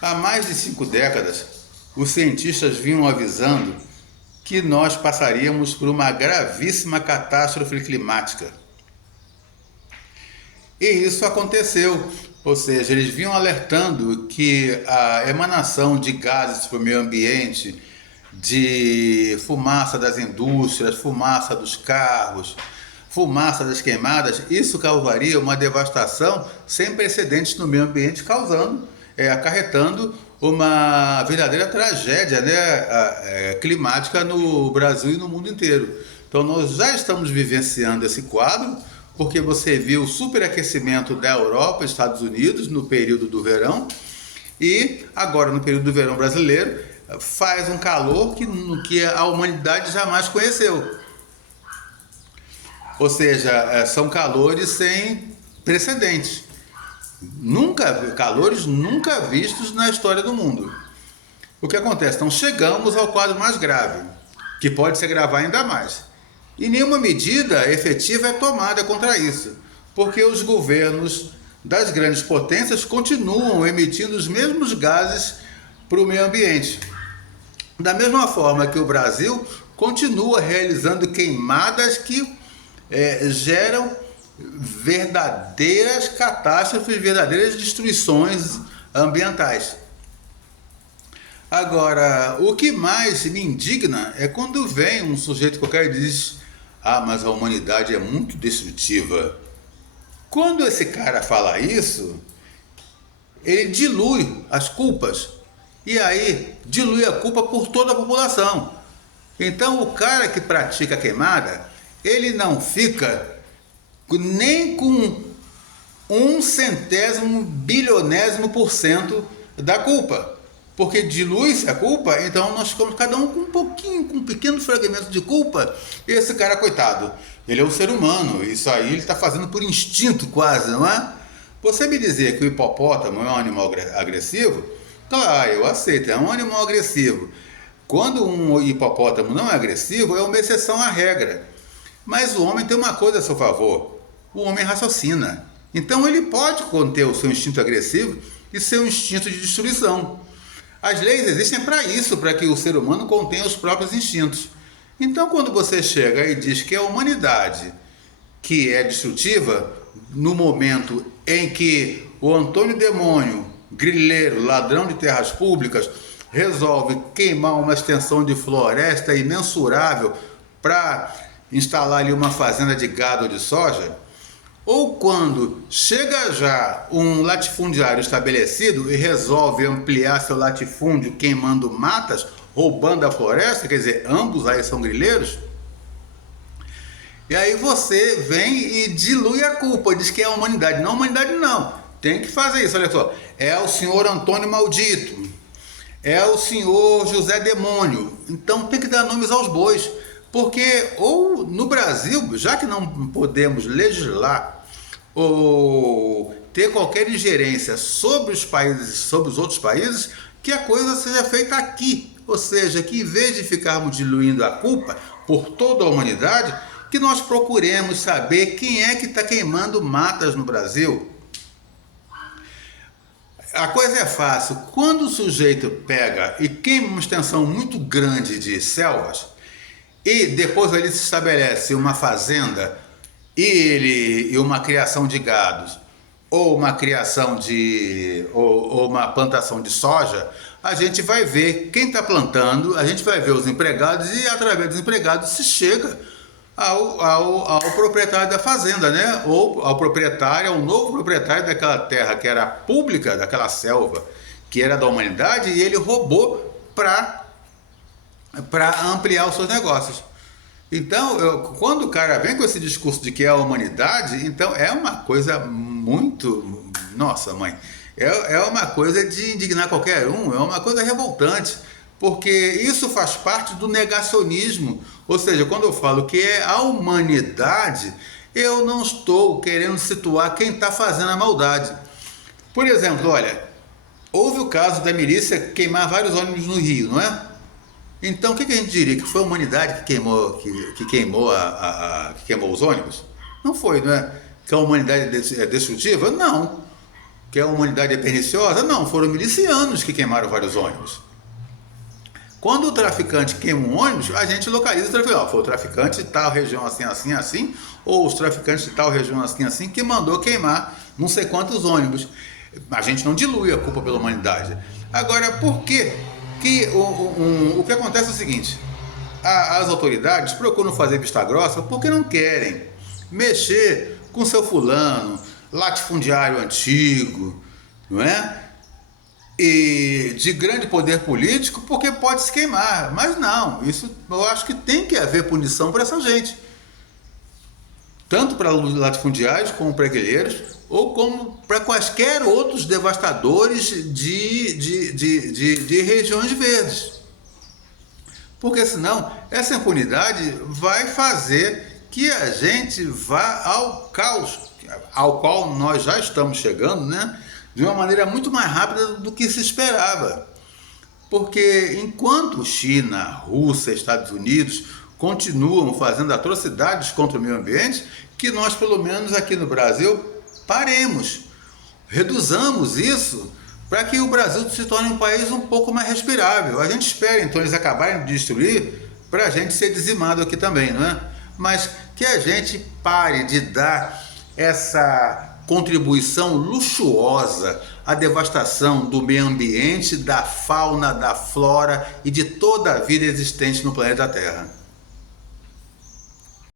Há mais de 5 décadas, os cientistas vinham avisando que nós passaríamos por uma gravíssima catástrofe climática. E isso aconteceu, ou seja, eles vinham alertando que a emanação de gases para o meio ambiente, de fumaça das indústrias, fumaça dos carros, fumaça das queimadas, isso causaria uma devastação sem precedentes no meio ambiente, acarretando uma verdadeira tragédia, né, climática no Brasil e no mundo inteiro. Então nós já estamos vivenciando esse quadro, porque você viu o superaquecimento da Europa, Estados Unidos, no período do verão, e agora no período do verão brasileiro faz um calor que a humanidade jamais conheceu. Ou seja, são calores sem precedentes. Calores nunca vistos na história do mundo. O que acontece? Então chegamos ao quadro mais grave, que pode se agravar ainda mais. E nenhuma medida efetiva é tomada contra isso, porque os governos das grandes potências continuam emitindo os mesmos gases para o meio ambiente. Da mesma forma que o Brasil continua realizando queimadas que geram verdadeiras catástrofes, verdadeiras destruições ambientais. Agora, o que mais me indigna é quando vem um sujeito qualquer e diz: ah, mas a humanidade é muito destrutiva. Quando esse cara fala isso, ele dilui as culpas. E aí, dilui a culpa por toda a população. Então, o cara que pratica a queimada, ele não fica nem com 1/1000 bilionésimo% da culpa. Porque dilui-se a culpa, então nós ficamos cada um com um pouquinho, com um pequeno fragmento de culpa. E esse cara, coitado, ele é um ser humano, isso aí ele está fazendo por instinto quase, não é? Você me dizer que o hipopótamo é um animal agressivo, claro, eu aceito, é um animal agressivo. Quando um hipopótamo não é agressivo, é uma exceção à regra. Mas o homem tem uma coisa a seu favor: o homem raciocina. Então ele pode conter o seu instinto agressivo e seu instinto de destruição. As leis existem para isso, para que o ser humano contenha os próprios instintos. Então, quando você chega e diz que é a humanidade que é destrutiva, no momento em que o Antônio Demônio, grileiro, ladrão de terras públicas, resolve queimar uma extensão de floresta imensurável para instalar ali uma fazenda de gado ou de soja, ou quando chega já um latifundiário estabelecido e resolve ampliar seu latifúndio queimando matas, roubando a floresta, quer dizer, ambos aí são grileiros, e aí você vem e dilui a culpa, diz que é a humanidade. Não, a humanidade não, tem que fazer isso, olha só, é o senhor Antônio Maldito, é o senhor José Demônio, então tem que dar nomes aos bois. Porque, ou no Brasil, já que não podemos legislar ou ter qualquer ingerência sobre os países, sobre os outros países, que a coisa seja feita aqui. Ou seja, que em vez de ficarmos diluindo a culpa por toda a humanidade, que nós procuremos saber quem é que está queimando matas no Brasil. A coisa é fácil. Quando o sujeito pega e queima uma extensão muito grande de selvas, e depois ali se estabelece uma fazenda e uma criação de gados, ou uma criação ou uma plantação de soja, a gente vai ver quem está plantando, a gente vai ver os empregados, e através dos empregados se chega ao proprietário da fazenda, né? Ou ao proprietário, ao novo proprietário daquela terra que era pública, daquela selva que era da humanidade, e ele roubou para ampliar os seus negócios. Então, quando o cara vem com esse discurso de que é a humanidade, então é uma coisa muito... Nossa, mãe, é uma coisa de indignar qualquer um, é uma coisa revoltante, porque isso faz parte do negacionismo. Ou seja, quando eu falo que é a humanidade, eu não estou querendo situar quem está fazendo a maldade. Por exemplo, olha, houve o caso da milícia queimar vários ônibus no Rio, não é? Então, o que a gente diria? Que foi a humanidade que queimou os ônibus? Não foi, não é? Que a humanidade é destrutiva? Não. que a humanidade é perniciosa? Não, foram milicianos que queimaram vários ônibus. Quando o traficante queima um ônibus, a gente localiza o traficante. Foi o traficante de tal região assim, assim, assim, ou os traficantes de tal região assim, assim, que mandou queimar não sei quantos ônibus. A gente não dilui a culpa pela humanidade. Agora, por que o que acontece é o seguinte: as autoridades procuram fazer vista grossa porque não querem mexer com seu fulano, latifundiário antigo, não é? E de grande poder político, porque pode se queimar. Mas não, isso eu acho que tem que haver punição para essa gente. Tanto para latifundiários como para guerrilheiros, ou como para quaisquer outros devastadores de regiões verdes. Porque senão essa impunidade vai fazer que a gente vá ao caos, ao qual nós já estamos chegando, né? De uma maneira muito mais rápida do que se esperava. Porque enquanto China, Rússia, Estados Unidos continuam fazendo atrocidades contra o meio ambiente, que nós, pelo menos aqui no Brasil, paremos, reduzamos isso para que o Brasil se torne um país um pouco mais respirável. A gente espera, então, eles acabarem de destruir para a gente ser dizimado aqui também, não é? Mas que a gente pare de dar essa contribuição luxuosa à devastação do meio ambiente, da fauna, da flora e de toda a vida existente no planeta Terra.